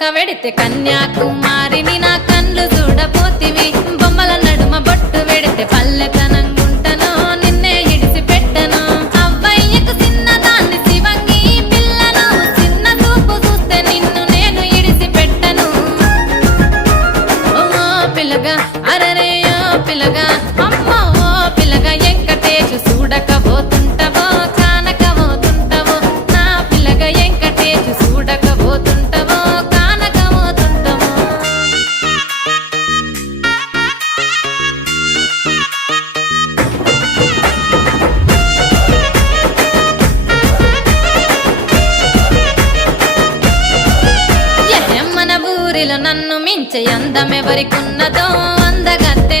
వంక వెడితే కన్యాకుమారిని నా కళ్ళు చూడపోతివి బొమ్మల నడుమ బొట్టు వెడితే పల్లెతనంగుంటను నిన్నే ఇడిసి పెట్టను అవ్వయ్యకు చిన్నదాన్ని శివంగి పిల్లను చిన్న చూపు చూస్తే నిన్ను నేను ఇడిసి పెట్టను ఓ పిల్లగా అరరే ఓ పిల్లగా అమ్మో ఓ పిల్లగా వెంకటేశు చూడకపోతుంటవో కానకపోతుంటవో నా పిల్లగా వెంకటేశు చూడకపోతుంటవో కానకపోతుంటవో మన ఊరిలో నన్ను మించే అందమెవరికున్నదో అందగత్తె